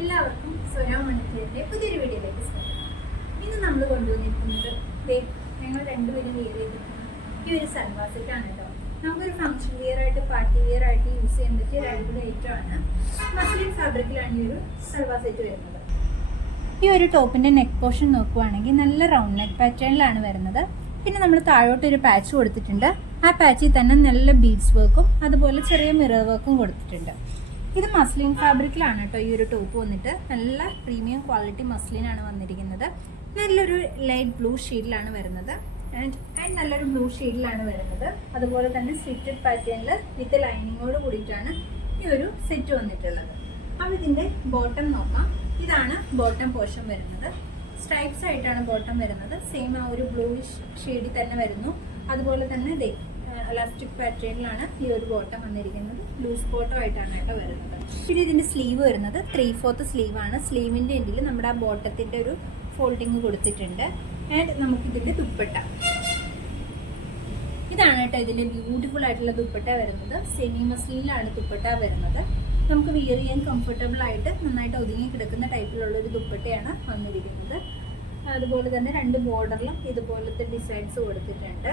എല്ലാവർക്കും സ്വരാ മണിക്കൂറിന്റെ പുതിയൊരു വീഡിയോയിലേക്ക് സ്വാഗതം. ഇന്ന് നമ്മൾ കൊണ്ടുവന്നിരിക്കുന്നത് ഞങ്ങൾ രണ്ടുപേരും വെയർ ചെയ്തിരിക്കുന്ന ഈ ഒരു സൽവാർ സെറ്റാണ് കേട്ടോ. നമുക്കൊരു ഫംഗ്ഷൻ വെയർ ആയിട്ട് പാർട്ടി വെയർ ആയിട്ട് യൂസ് ചെയ്യാൻ പറ്റിയ ഒരു അടിപൊളി ഐറ്റമാണ്. മസ്ലിൻ ഫാബ്രിക്കിലാണ് ഈ ഒരു സൽവാർ സെറ്റ് വരുന്നത്. ഈ ഒരു ടോപ്പിന്റെ നെക്ക് പോർഷൻ നോക്കുവാണെങ്കിൽ നല്ല റൗണ്ട് നെക്ക് പാറ്റേണിലാണ് വരുന്നത്. പിന്നെ നമ്മൾ താഴോട്ടൊരു പാച്ച് കൊടുത്തിട്ടുണ്ട്. ആ പാച്ചിൽ തന്നെ നല്ല ബീഡ്സ് വർക്കും അതുപോലെ ചെറിയ മിറർ വർക്കും കൊടുത്തിട്ടുണ്ട്. ഇത് മസ്ലിൻ ഫാബ്രിക്കിലാണ് കേട്ടോ. ഈ ഒരു ടോപ്പ് വന്നിട്ട് നല്ല പ്രീമിയം ക്വാളിറ്റി മസ്ലിനാണ് വന്നിരിക്കുന്നത്. നല്ലൊരു ലൈറ്റ് ബ്ലൂ ഷെയ്ഡിലാണ് വരുന്നത്. ആൻഡ് നല്ലൊരു ബ്ലൂ ഷെയ്ഡിലാണ് വരുന്നത്. അതുപോലെ തന്നെ സ്ലിറ്റഡ് പാറ്റേണിൽ വിത്ത് ലൈനിങ്ങോട് കൂടിയിട്ടാണ് ഈ ഒരു സെറ്റ് വന്നിട്ടുള്ളത്. അപ്പോൾ ഇതിൻ്റെ ബോട്ടം നോക്കാം. ഇതാണ് ബോട്ടം പോർഷൻ വരുന്നത്. സ്ട്രൈപ്സ് ആയിട്ടാണ് ബോട്ടം വരുന്നത്. സെയിം ആ ഒരു ബ്ലൂയിഷ് ഷെയ്ഡിൽ തന്നെ വരുന്നു. അതുപോലെ തന്നെ ഇലാസ്റ്റിക് പാറ്റേണിലാണ് ഈ ഒരു ബോട്ടം വന്നിരിക്കുന്നത്. ലൂസ് ബോട്ടം ആയിട്ടാണ് കേട്ടോ വരുന്നത്. പിന്നെ ഇതിന്റെ സ്ലീവ് വരുന്നത് 3/4 സ്ലീവാണ്. സ്ലീവിന്റെ എൻഡിൽ നമ്മുടെ ആ ബോട്ടത്തിന്റെ ഒരു ഫോൾഡിങ് കൊടുത്തിട്ടുണ്ട്. ആൻഡ് നമുക്കിതിന്റെ ദുപ്പട്ട ഇതാണ് കേട്ടോ. ഇതിന്റെ ബ്യൂട്ടിഫുൾ ആയിട്ടുള്ള ദുപ്പട്ട വരുന്നത്. സെമി മസ്ലിനിലാണ് ദുപ്പട്ട വരുന്നത്. നമുക്ക് വിയർ ചെയ്യാൻ കംഫർട്ടബിൾ ആയിട്ട് നന്നായിട്ട് ഒതുങ്ങി കിടക്കുന്ന ടൈപ്പിലുള്ള ഒരു ദുപ്പട്ടയാണ് വന്നിരിക്കുന്നത്. അതുപോലെ തന്നെ രണ്ട് ബോർഡറിലും ഇതുപോലത്തെ ഡിസൈൻസ് കൊടുത്തിട്ടുണ്ട്.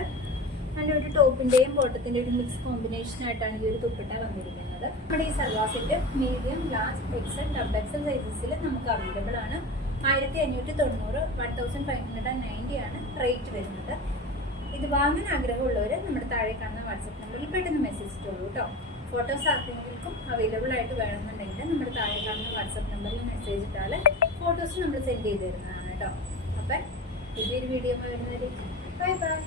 അതിൻ്റെ ഒരു ടോപ്പിൻ്റെയും ബോട്ടത്തിൻ്റെ ഒരു മിക്സ് കോമ്പിനേഷൻ ആയിട്ടാണ് ഈ ഒരു ദുപ്പട്ട വന്നിരിക്കുന്നത്. നമ്മുടെ ഈ salwar set medium, large, XL, double XL സൈസസിൽ നമുക്ക് അവൈലബിൾ ആണ്. 1590 1590 ആണ് റേറ്റ് വരുന്നത്. ഇത് വാങ്ങാൻ ആഗ്രഹമുള്ളവർ നമ്മുടെ താഴെ കാണുന്ന വാട്സപ്പ് നമ്പറിൽ പെട്ടെന്ന് മെസ്സേജ് ഇട്ടോളൂ കേട്ടോ. ഫോട്ടോസ് ആർക്കെങ്കിലും അവൈലബിൾ ആയിട്ട് വേണമെന്നുണ്ടെങ്കിൽ നമ്മുടെ താഴെ കാണുന്ന വാട്സപ്പ് നമ്പറിൽ മെസ്സേജ് ഇട്ടാൽ ഫോട്ടോസ് നമ്മൾ സെൻഡ് ചെയ്ത് തരുന്നതാണ് കേട്ടോ. അപ്പം പുതിയൊരു വീഡിയോ വരുന്നതിലേക്ക് ബൈ ബൈ.